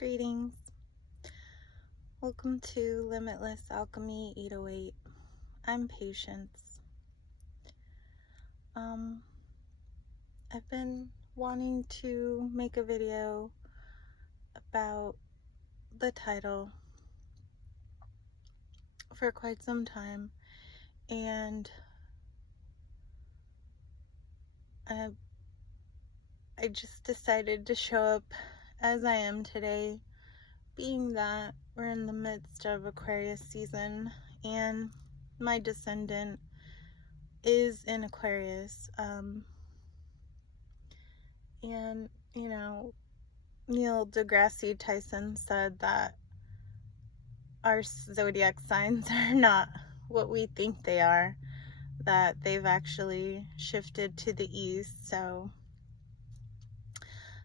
Greetings. Welcome to Limitless Alchemy 808. I'm Patience. I've been wanting to make a video about the title for quite some time, and I just decided to show up as I am today, being that we're in the midst of Aquarius season and my descendant is in Aquarius. And Neil deGrasse Tyson said that our zodiac signs are not what we think they are, that they've actually shifted to the east. So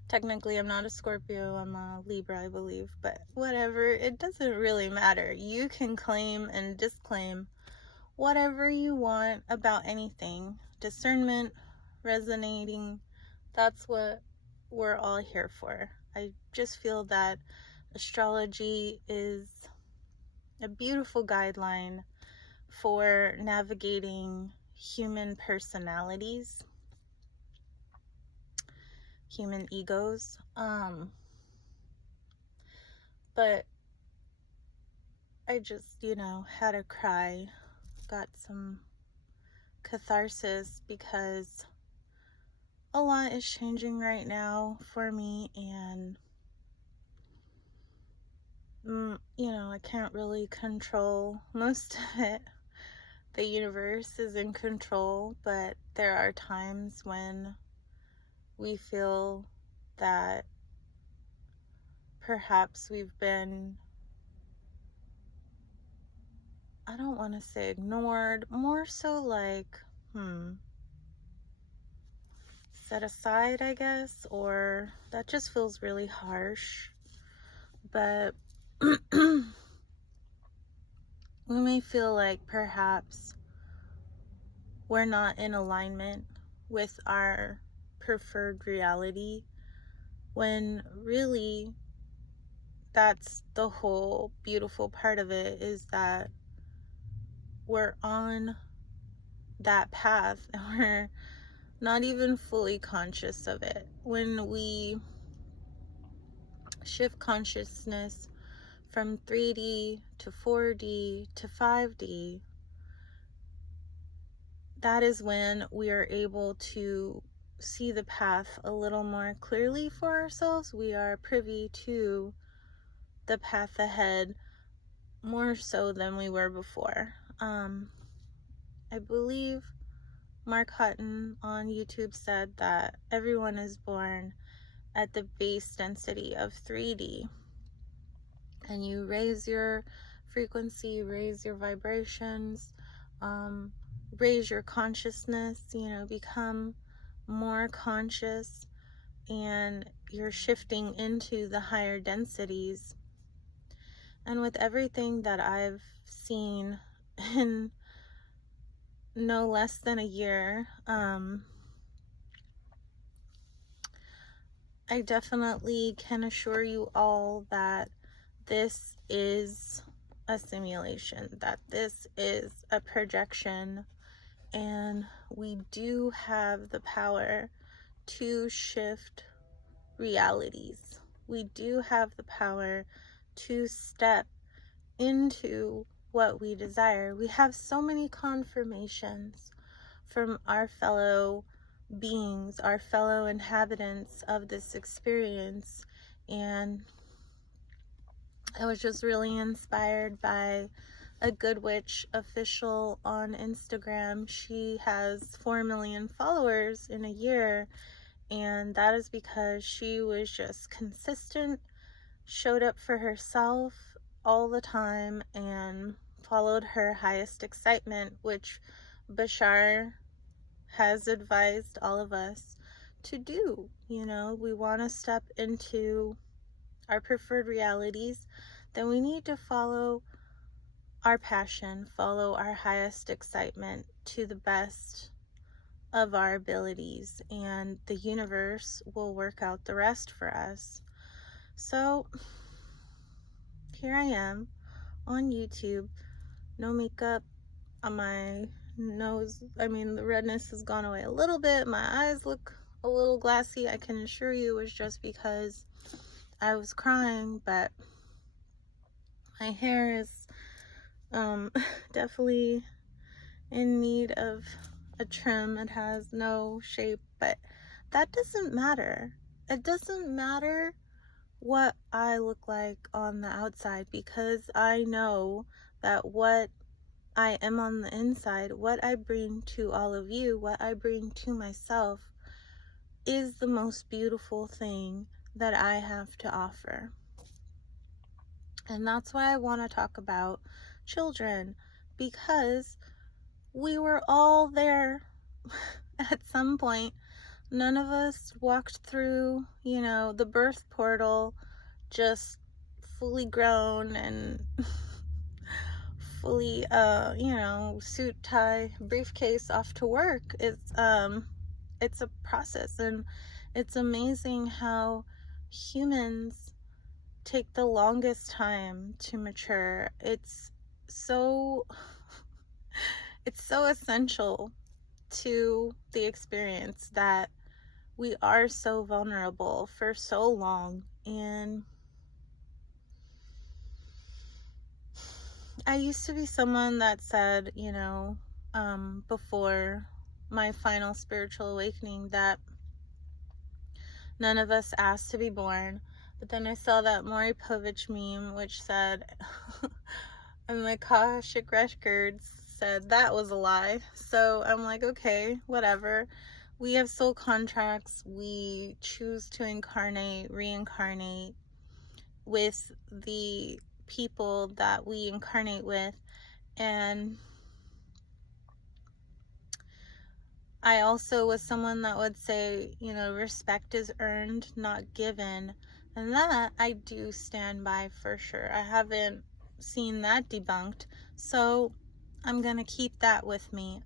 technically I'm not a Scorpio, I'm a Libra, I believe, but whatever, it doesn't really matter. You can claim and disclaim whatever you want about anything. Discernment, resonating, that's what we're all here for. I just feel that astrology is a beautiful guideline for navigating human personalities, human egos. But I just, had a cry, got some catharsis because a lot is changing right now for me, and I can't really control most of it. The universe is in control, but there are times when we feel that perhaps we've been, I don't want to say ignored, more so like, set aside, I guess, or that just feels really harsh. But we may feel like perhaps we're not in alignment with our preferred reality, when really that's the whole beautiful part of it, is that we're on that path and we're not even fully conscious of it. When we shift consciousness from 3D to 4D to 5D, that is when we are able to see the path a little more clearly for ourselves. We are privy to the path ahead more so than we were before. I believe Mark Hutton on YouTube said that everyone is born at the base density of 3D, and you raise your frequency, raise your vibrations, raise your consciousness, become more conscious, and you're shifting into the higher densities. And with everything that I've seen in no less than a year, I definitely can assure you all that this is a simulation, that this is a projection, and we do have the power to shift realities. We do have the power to step into what we desire. We have so many confirmations from our fellow beings, our fellow inhabitants of this experience, and I was just really inspired by a Good Witch official on Instagram. She has 4 million followers in a year, and that is because she was just consistent, showed up for herself all the time, and followed her highest excitement, which Bashar has advised all of us to do. We want to step into our preferred realities, then we need to follow our passion, follow our highest excitement to the best of our abilities, and the universe will work out the rest for us. So here I am on YouTube, no makeup on my nose. I mean, the redness has gone away a little bit. My eyes look a little glassy. I can assure you it was just because I was crying, but my hair is definitely in need of a trim. It has no shape, but that doesn't matter. It doesn't matter what I look like on the outside, because I know that what I am on the inside, what I bring to all of you, what I bring to myself, is the most beautiful thing that I have to offer. And that's why I want to talk about children, because we were all there at some point. None of us walked through, the birth portal just fully grown and fully, suit, tie, briefcase off to work. It's a process, and it's amazing how humans take the longest time to mature. It's so essential to the experience that we are so vulnerable for so long. And I used to be someone that said, before my final spiritual awakening, that none of us asked to be born. But then I saw that Maury Povich meme, which said, and my Akashic records said that was a lie. So I'm like, okay, whatever. We have soul contracts. We choose to reincarnate with the people that we incarnate with. And I also was someone that would say, respect is earned, not given. And that I do stand by for sure. I haven't seen that debunked, so I'm gonna keep that with me.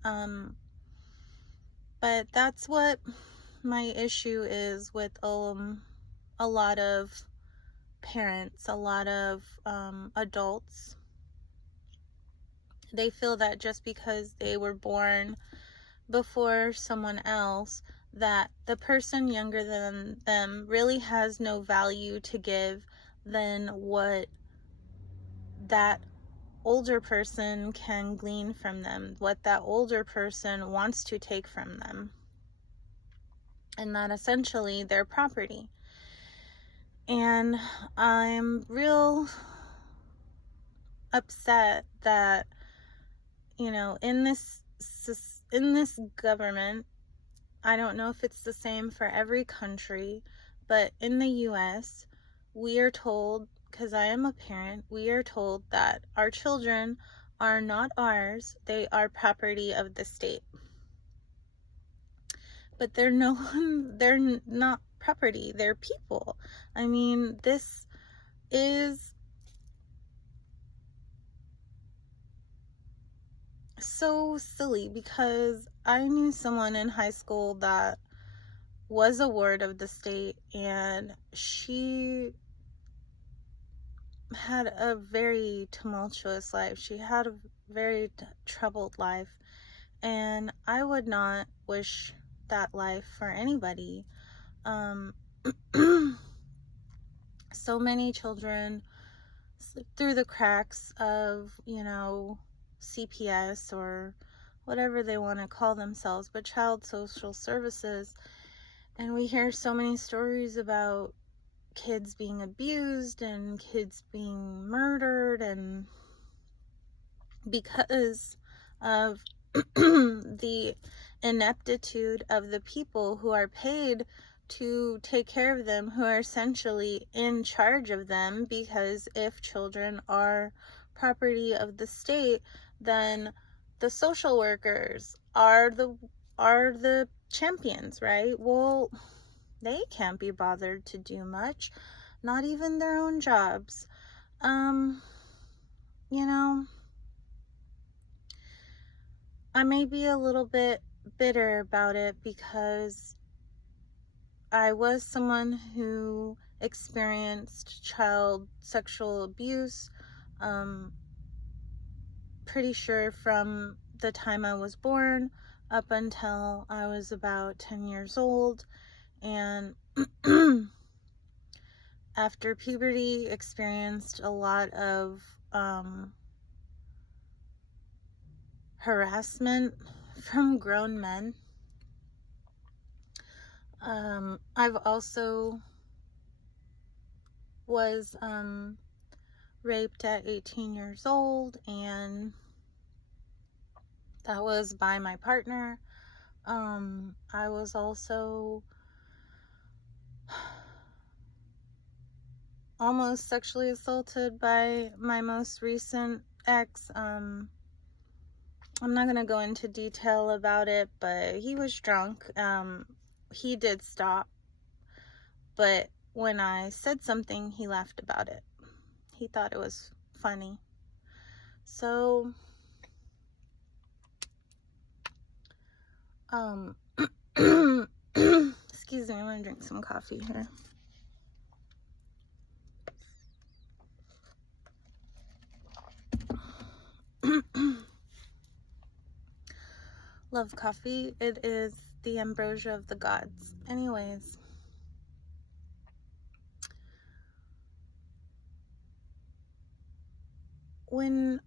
But that's what my issue is with a lot of parents, a lot of adults. They feel that just because they were born before someone else, that the person younger than them really has no value to give than what that older person can glean from them, what that older person wants to take from them, and that essentially they're property. And I'm real upset that, in this government, I don't know if it's the same for every country, but in the US, we are told, because I am a parent, we are told that our children are not ours, they are property of the state. But they're not property, they're people. I mean, this is so silly, because I knew someone in high school that was a ward of the state, and she had a very tumultuous life. She had a very troubled life, and I would not wish that life for anybody. So many children slip through the cracks of, CPS or whatever they want to call themselves, but child social services. And we hear so many stories about kids being abused and kids being murdered, and because of the ineptitude of the people who are paid to take care of them, who are essentially in charge of them, because if children are property of the state, then the social workers are the champions, right? Well, they can't be bothered to do much, not even their own jobs. I may be a little bit bitter about it, because I was someone who experienced child sexual abuse, pretty sure from the time I was born up until I was about 10 years old. And after puberty, experienced a lot of harassment from grown men. I've also was raped at 18 years old, and that was by my partner. I was also almost sexually assaulted by my most recent ex. I'm not going to go into detail about it, but he was drunk. He did stop, but when I said something, he laughed about it. He thought it was funny. So, excuse me, I'm gonna drink some coffee here. Love coffee. It is the ambrosia of the gods. Anyways, when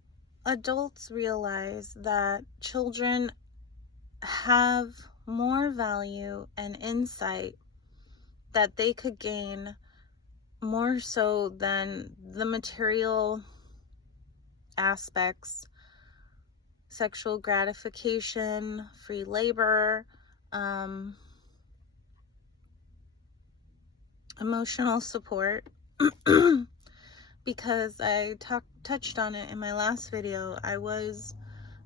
adults realize that children have more value and insight that they could gain more so than the material aspects, sexual gratification, free labor, emotional support, because I touched on it in my last video. I was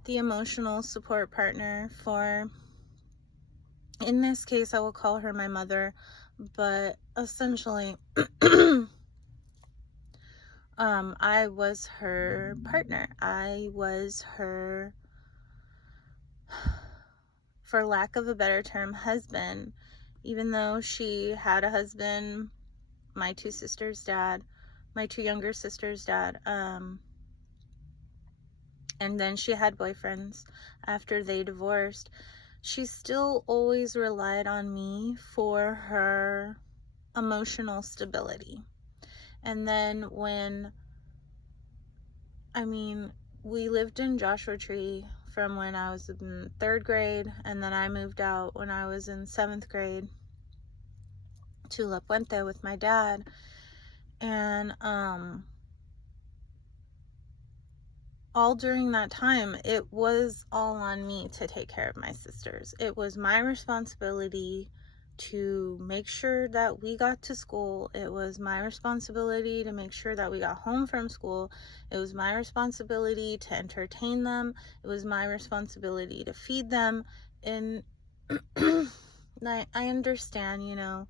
the emotional support partner for, in this case, I will call her my mother, but essentially, I was her partner. I was her, for lack of a better term, husband. Even though she had a husband, my two younger sisters' dad, and then she had boyfriends after they divorced, she still always relied on me for her emotional stability. And then we lived in Joshua Tree from when I was in 3rd grade, and then I moved out when I was in 7th grade to La Puente with my dad. And all during that time, it was all on me to take care of my sisters. It was my responsibility to make sure that we got to school. It was my responsibility to make sure that we got home from school. It was my responsibility to entertain them. It was my responsibility to feed them. And I understand,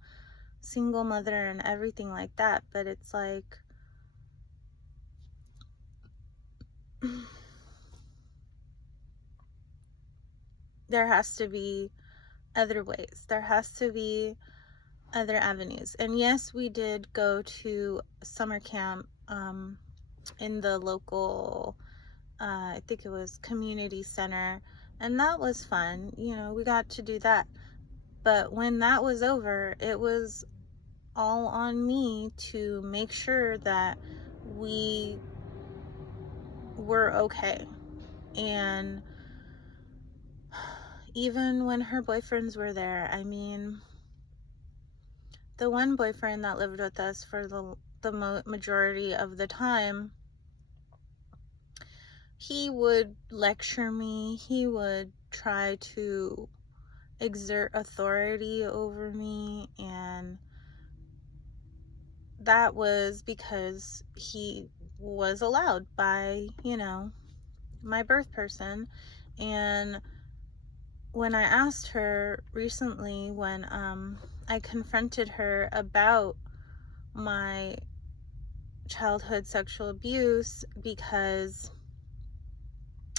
single mother and everything like that, but it's like, there has to be other ways. There has to be other avenues. And yes, we did go to summer camp in the local, I think it was community center, and that was fun. We got to do that. But when that was over, it was all on me to make sure that we were okay. And even when her boyfriends were there, the one boyfriend that lived with us for the majority of the time, he would lecture me. He would try to exert authority over me, and that was because he was allowed by, my birth person. And when I asked her recently, when I confronted her about my childhood sexual abuse, because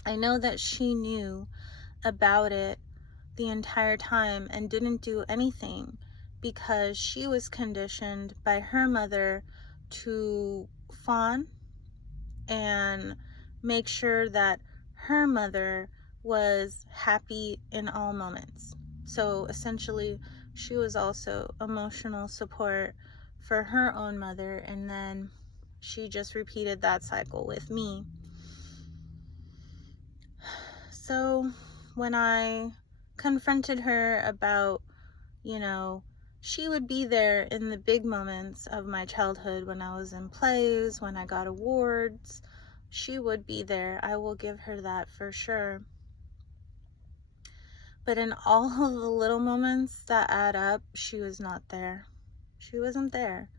I know that she knew about it the entire time and didn't do anything because she was conditioned by her mother to fawn and make sure that her mother was happy in all moments. So essentially, she was also emotional support for her own mother, and then she just repeated that cycle with me. So when I confronted her about, she would be there in the big moments of my childhood, when I was in plays, when I got awards. She would be there. I will give her that for sure. But in all of the little moments that add up, she was not there. She wasn't there.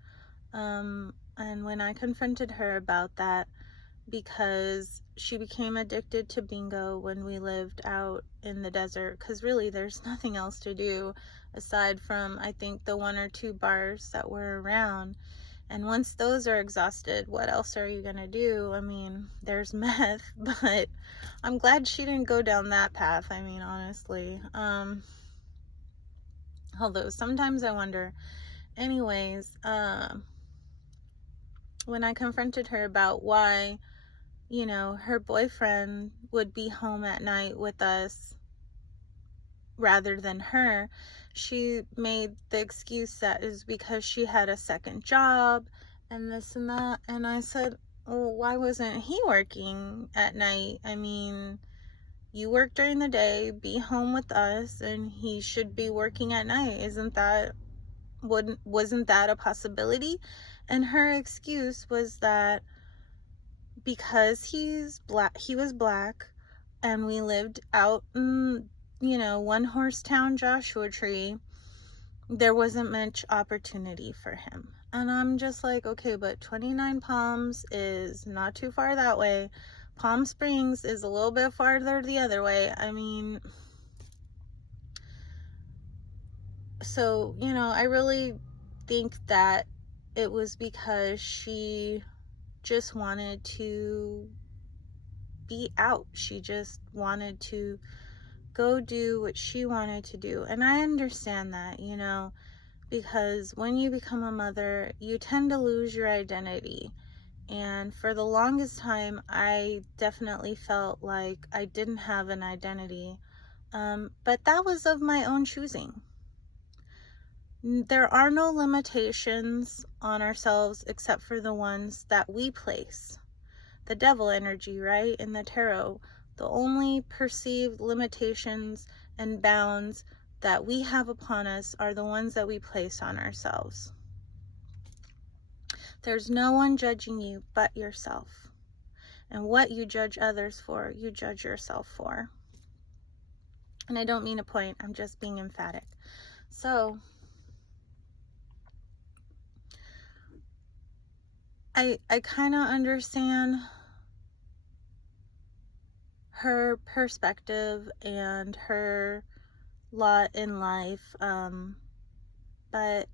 And when I confronted her about that, because she became addicted to bingo when we lived out in the desert, because really there's nothing else to do aside from, I think, the 1 or 2 bars that were around. And once those are exhausted, what else are you gonna do? I mean, there's meth, but I'm glad she didn't go down that path. I mean, honestly, although sometimes I wonder. Anyways, when I confronted her about why her boyfriend would be home at night with us rather than her, she made the excuse that is because she had a second job and this and that. And I said, well, why wasn't he working at night? I mean, you work during the day, be home with us, and he should be working at night. Wasn't that a possibility? And her excuse was that because he was black, and we lived out in, one horse town, Joshua Tree, there wasn't much opportunity for him. And I'm just like, okay, but 29 Palms is not too far that way. Palm Springs is a little bit farther the other way. I mean, so, I really think that it was because she just wanted to be out. She just wanted to go do what she wanted to do. And I understand that, because when you become a mother, you tend to lose your identity. And for the longest time, I definitely felt like I didn't have an identity. But that was of my own choosing. There are no limitations on ourselves except for the ones that we place. The devil energy, right? In the tarot, the only perceived limitations and bounds that we have upon us are the ones that we place on ourselves. There's no one judging you but yourself. And what you judge others for, you judge yourself for. And I don't mean to point, I'm just being emphatic. So, I kind of understand her perspective and her lot in life, but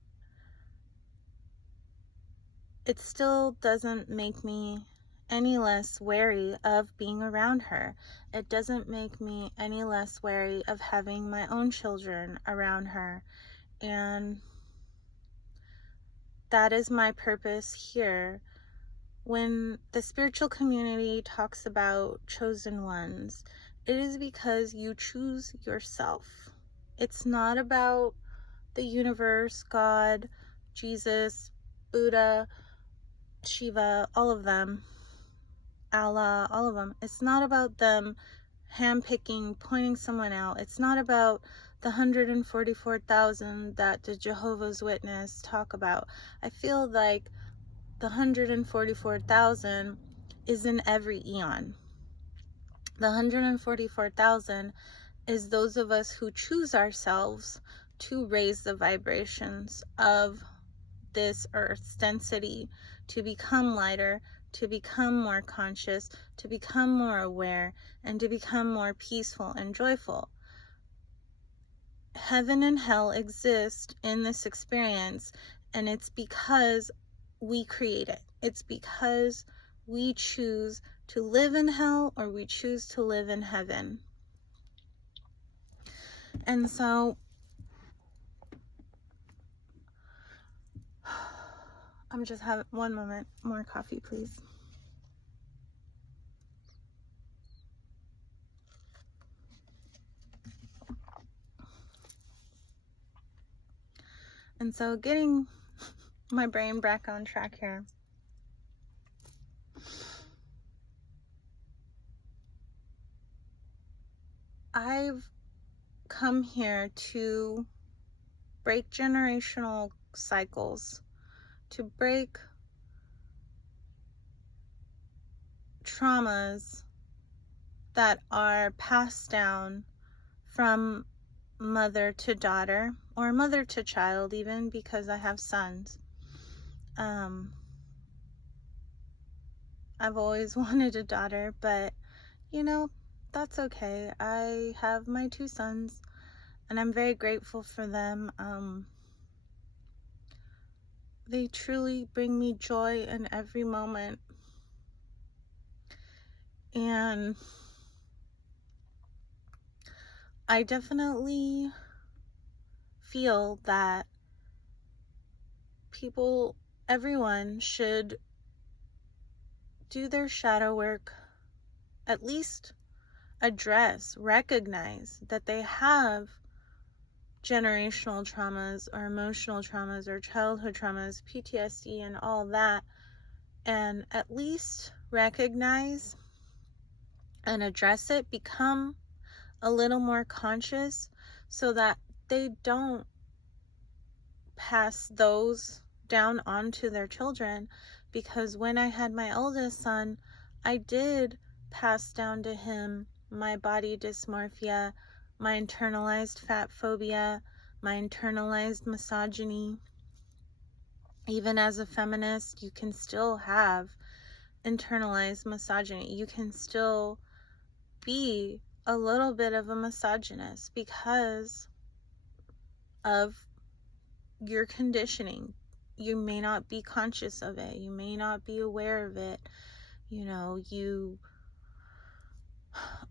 it still doesn't make me any less wary of being around her. It doesn't make me any less wary of having my own children around her. And that is my purpose here. When the spiritual community talks about chosen ones, it is because you choose yourself. It's not about the universe, God, Jesus, Buddha, Shiva, all of them, Allah, all of them. It's not about them handpicking, pointing someone out. It's not about the 144,000 that the Jehovah's Witness talk about. I feel like the 144,000 is in every eon. The 144,000 is those of us who choose ourselves to raise the vibrations of this earth's density, to become lighter, to become more conscious, to become more aware, and to become more peaceful and joyful. Heaven and hell exist in this experience, and it's because we create it. It's because we choose to live in hell or we choose to live in heaven. And so I'm just having one moment. More coffee, please. And so getting my brain back on track here. I've come here to break generational cycles, to break traumas that are passed down from mother to daughter, or mother to child even, because I have sons. I've always wanted a daughter, but you know, that's okay. I have my 2 sons and I'm very grateful for them. They truly bring me joy in every moment. And I definitely feel that everyone should do their shadow work, at least recognize that they have generational traumas or emotional traumas or childhood traumas, PTSD and all that, and at least recognize and address it, become a little more conscious so that they don't pass those down onto their children. Because when I had my oldest son, I did pass down to him my body dysmorphia, my internalized fat phobia, my internalized misogyny. Even as a feminist, you can still have internalized misogyny. You can still be a little bit of a misogynist because of your conditioning. You may not be conscious of it. You may not be aware of it. You know, you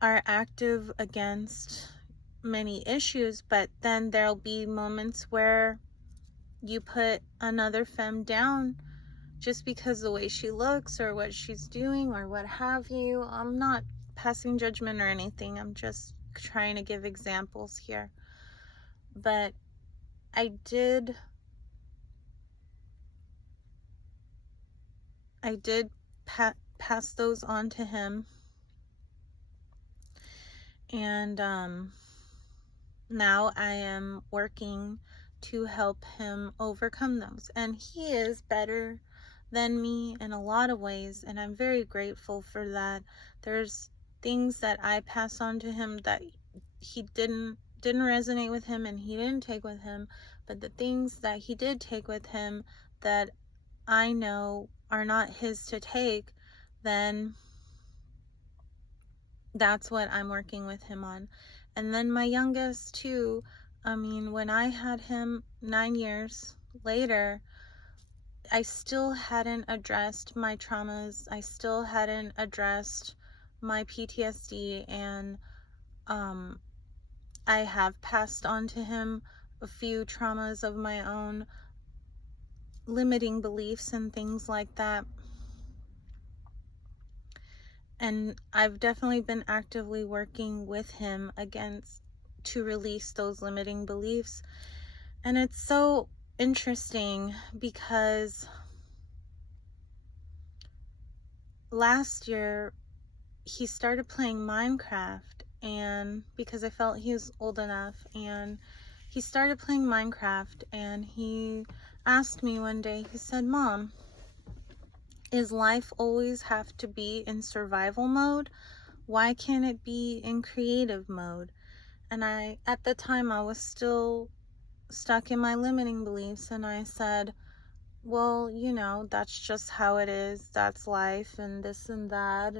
are active against many issues, but then there'll be moments where you put another femme down just because the way she looks or what she's doing or what have you. I'm not passing judgment or anything. I'm just trying to give examples here. But I did pass those on to him. And now I am working to help him overcome those. And he is better than me in a lot of ways, and I'm very grateful for that. There's things that I pass on to him that he didn't resonate with him and he didn't take with him, but the things that he did take with him that I know are not his to take, then that's what I'm working with him on. And then my youngest too, I mean, when I had him 9 years later, I still hadn't addressed my traumas. I still hadn't addressed my PTSD, and I have passed on to him a few traumas of my own, limiting beliefs and things like that. And I've definitely been actively working with him to release those limiting beliefs. And it's so interesting because last year he started playing Minecraft, and because I felt he was old enough, and he started playing Minecraft, and he asked me one day, he said, "Mom, is life always have to be in survival mode? Why can't it be in creative mode?" And at the time, I was still stuck in my limiting beliefs, and I said, well, you know, that's just how it is. That's life and this and that.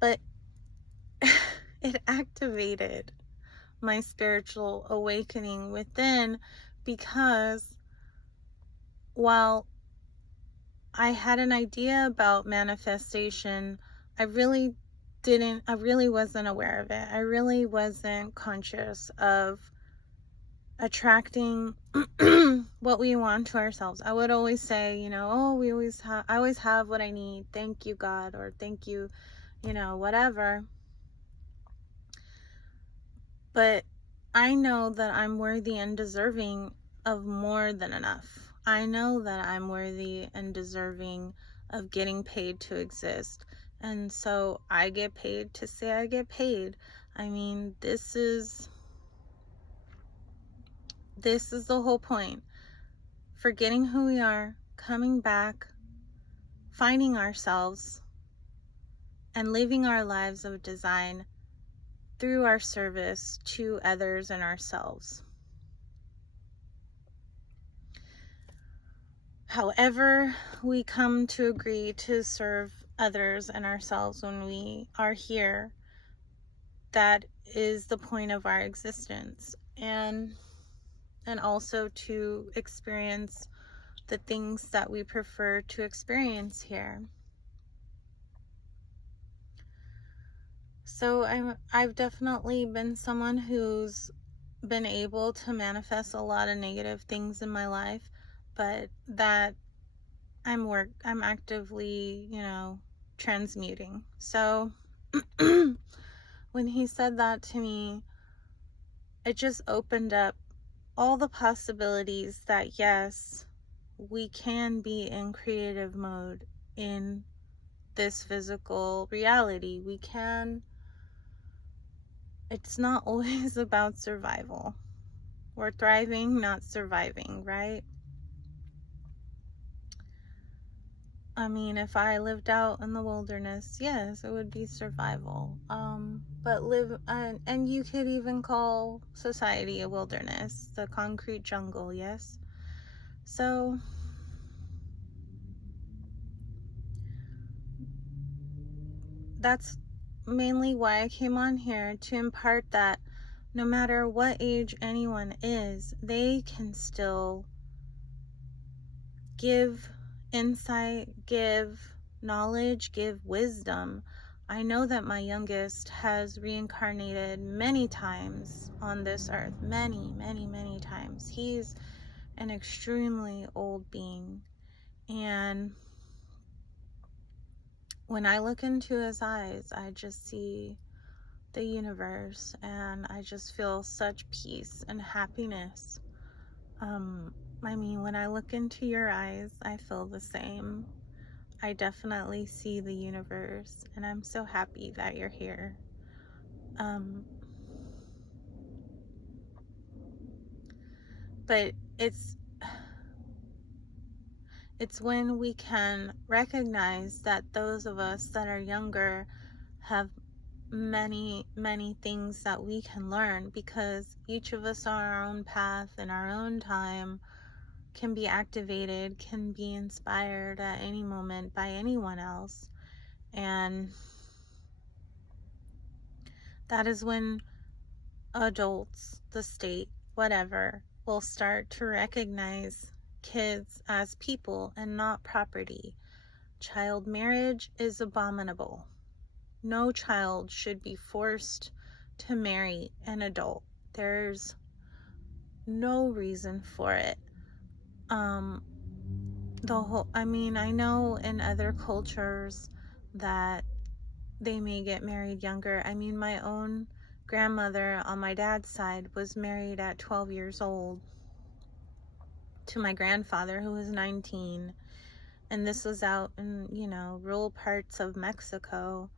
But it activated my spiritual awakening within, because while I had an idea about manifestation, I really wasn't aware of it. I really wasn't conscious of attracting what we want to ourselves. I would always say, oh, I always have what I need. Thank you, God, or thank you, whatever. But I know that I'm worthy and deserving of more than enough. I know that I'm worthy and deserving of getting paid to exist. And so I get paid to say I get paid. I mean, this is the whole point. Forgetting who we are, coming back, finding ourselves, and living our lives of design through our service to others and ourselves. However we come to agree to serve others and ourselves when we are here, that is the point of our existence. And also to experience the things that we prefer to experience here. So I've definitely been someone who's been able to manifest a lot of negative things in my life, but that I'm actively, transmuting. So when he said that to me, it just opened up all the possibilities that yes, we can be in creative mode in this physical reality. We can. It's not always about survival. We're thriving, not surviving, right? I mean, if I lived out in the wilderness, yes, it would be survival. But and you could even call society a wilderness, the concrete jungle, yes? So that's mainly why I came on here, to impart that no matter what age anyone is, they can still give insight, give knowledge, give wisdom. I know that my youngest has reincarnated many times on this earth. Many, many, many times. He's an extremely old being. And when I look into his eyes, I just see the universe, and I just feel such peace and happiness. I mean, when I look into your eyes, I feel the same. I definitely see the universe, and I'm so happy that you're here. But it's when we can recognize that those of us that are younger have many, many things that we can learn, because each of us on our own path in our own time can be activated, can be inspired at any moment by anyone else. And that is when adults, the state, whatever, will start to recognize kids as people and not property. Child marriage is abominable. No child should be forced to marry an adult. There's no reason for it. I know in other cultures that they may get married younger. I mean, my own grandmother on my dad's side was married at 12 years old to my grandfather, who was 19. And this was out in, rural parts of Mexico.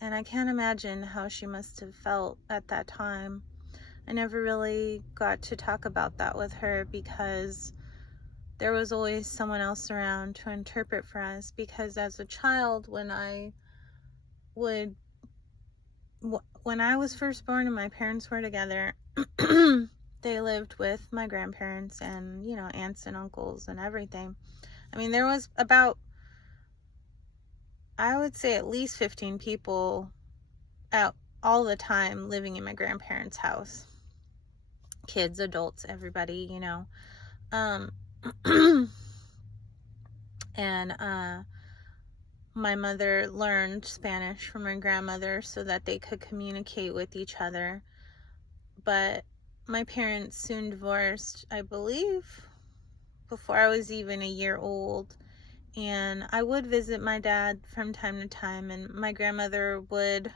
And I can't imagine how she must have felt at that time. I never really got to talk about that with her, because there was always someone else around to interpret for us. Because as a child, when I was first born and my parents were together, they lived with my grandparents and, aunts and uncles and everything. I mean, there was about, I would say, at least 15 people out all the time living in my grandparents' house. Kids, adults, everybody, and my mother learned Spanish from my grandmother so that they could communicate with each other. but my parents soon divorced, I believe, before I was even a year old. And I would visit my dad from time to time, and my grandmother would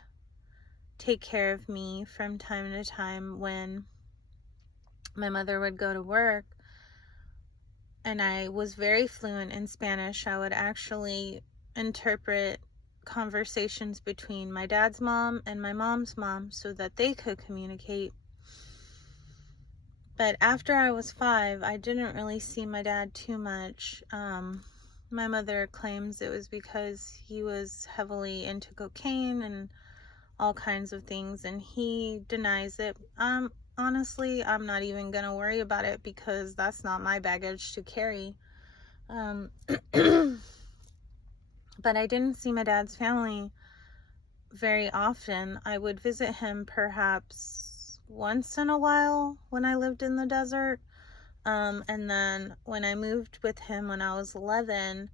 take care of me from time to time when my mother would go to work. And I was very fluent in Spanish. I would actually interpret conversations between my dad's mom and my mom's mom so that they could communicate. But after I was 5, I didn't really see my dad too much. My mother claims it was because he was heavily into cocaine and all kinds of things, and he denies it. Honestly, I'm not even gonna worry about it because that's not my baggage to carry. But I didn't see my dad's family very often. I would visit him perhaps once in a while when I lived in the desert. And then when I moved with him when I was 11,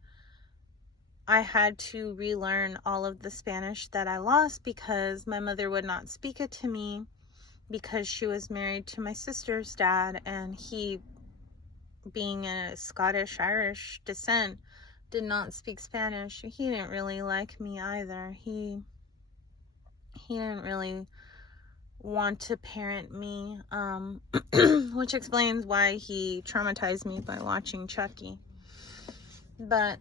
I had to relearn all of the Spanish that I lost because my mother would not speak it to me because she was married to my sister's dad, and he, being a Scottish-Irish descent, did not speak Spanish. He didn't really like me either. He didn't really want to parent me, which explains why he traumatized me by watching Chucky. But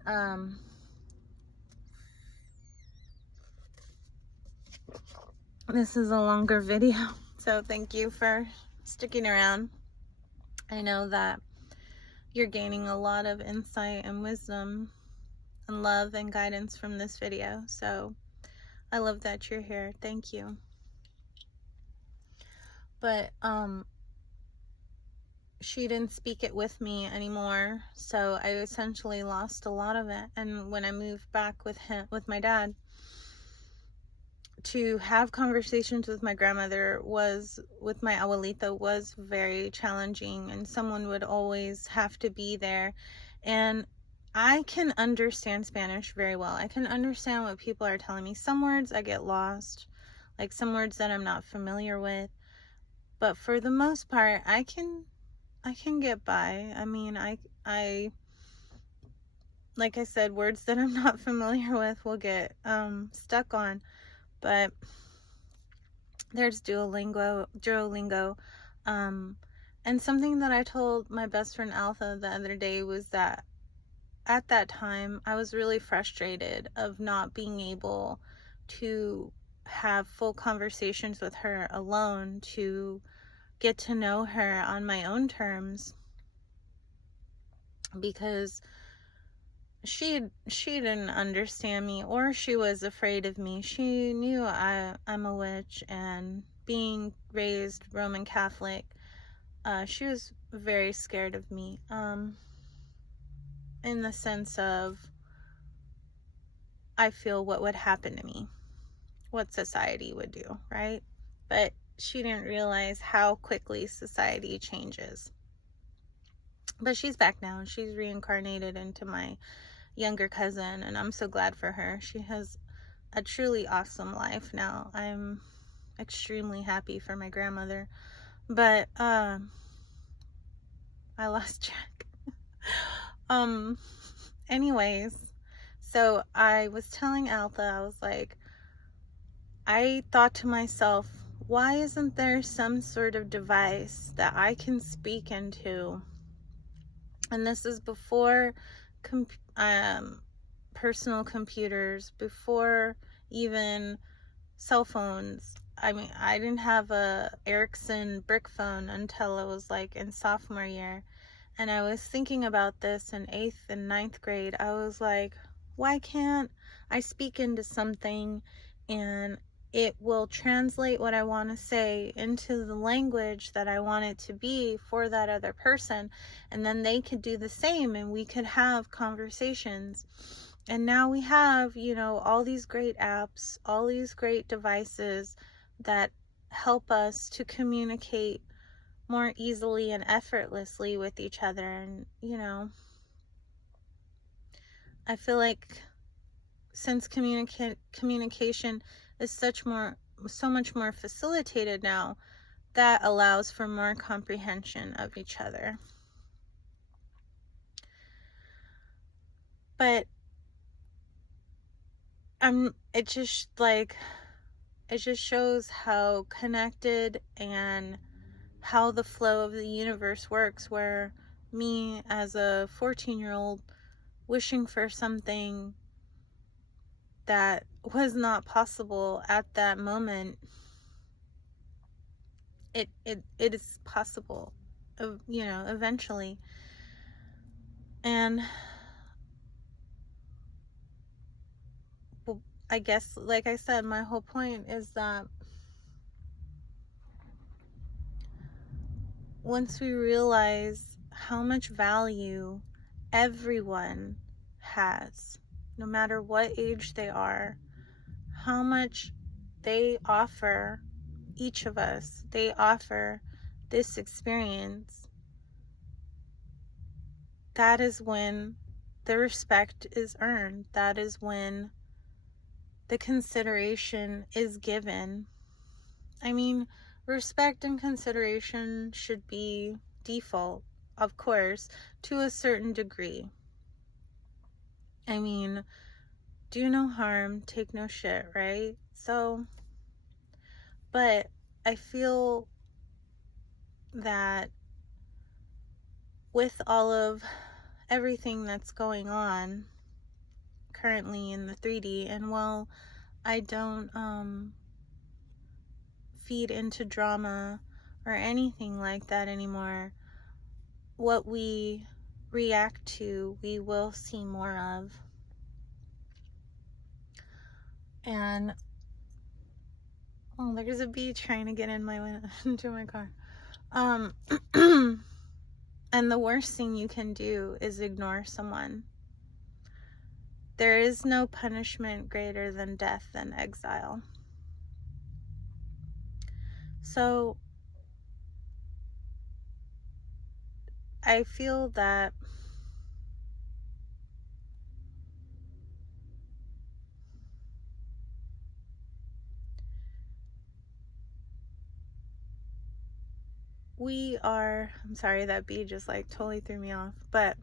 this is a longer video, so thank you for sticking around. I know that you're gaining a lot of insight and wisdom and love and guidance from this video, so I love that you're here. Thank you. But she didn't speak it with me anymore, so I essentially lost a lot of it. And when I moved back with my dad, to have conversations with my grandmother with my abuelita was very challenging, and someone would always have to be there. And I can understand Spanish very well. I can understand what people are telling me. Some words I get lost, like some words that I'm not familiar with, but for the most part I can get by. I mean, I like I said, words that I'm not familiar with will get stuck on. But there's Duolingo, and something that I told my best friend Alpha the other day was that at that time I was really frustrated of not being able to have full conversations with her alone, to get to know her on my own terms, because she didn't understand me, or she was afraid of me. She knew I'm a witch, and being raised Roman Catholic, she was very scared of me, in the sense of, I feel what would happen to me, what society would do, right? But she didn't realize how quickly society changes. But she's back now. She's reincarnated into my younger cousin, and I'm so glad for her. She has a truly awesome life now. I'm extremely happy for my grandmother. But I lost track. Anyways, so I was telling Alpha, I was like, I thought to myself, why isn't there some sort of device that I can speak into? And this is before personal computers, before even cell phones. I mean, I didn't have a Ericsson brick phone until I was like in sophomore year. And I was thinking about this in 8th and 9th grade. I was like, why can't I speak into something and it will translate what I want to say into the language that I want it to be for that other person, and then they could do the same and we could have conversations. And now we have, all these great apps, all these great devices that help us to communicate more easily and effortlessly with each other. And I feel like since communication is so much more facilitated now, that allows for more comprehension of each other. But it just shows how connected and how the flow of the universe works, where me as a 14-year-old wishing for something that was not possible at that moment, it is possible, eventually. And I guess, like I said, my whole point is that once we realize how much value everyone has, no matter what age they are, how much they offer, each of us, they offer this experience, that is when the respect is earned. That is when the consideration is given. I mean, respect and consideration should be default, of course, to a certain degree. I mean, do no harm, take no shit, right? So, but I feel that with all of everything that's going on currently in the 3D, and while I don't feed into drama or anything like that anymore, what we react to, we will see more of. And there's a bee trying to get into my car. And the worst thing you can do is ignore someone. There is no punishment greater than death and exile. So I feel that I'm sorry, that bee just totally threw me off, but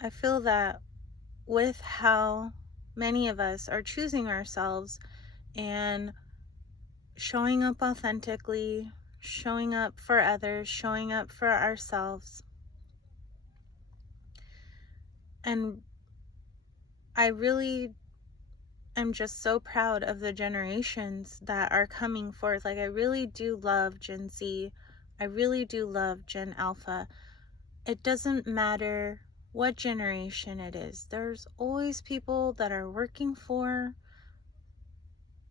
I feel that with how many of us are choosing ourselves and showing up authentically, showing up for others, showing up for ourselves, and I really am just so proud of the generations that are coming forth. I really do love Gen Z. I really do love Gen Alpha. It doesn't matter what generation it is. There's always people that are working for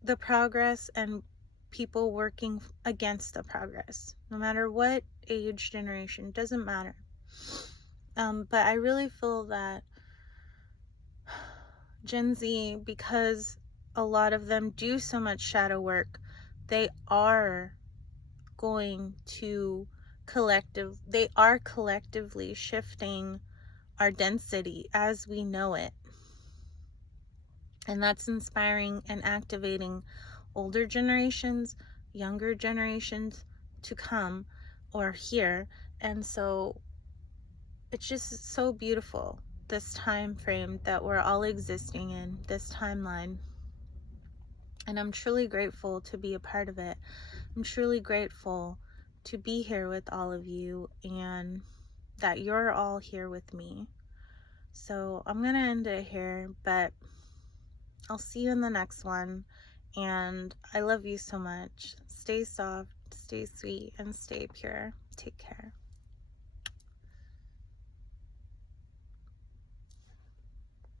the progress and people working against the progress. No matter what age, generation, doesn't matter. But I really feel that Gen Z, because a lot of them do so much shadow work, they are going to collectively shifting our density as we know it. And that's inspiring and activating older generations, younger generations to come or here. And so it's just so beautiful, this time frame that we're all existing in, this timeline. And I'm truly grateful to be a part of it. I'm truly grateful to be here with all of you and that you're all here with me. So I'm going to end it here, but I'll see you in the next one. And I love you so much. Stay soft, stay sweet, and stay pure. Take care.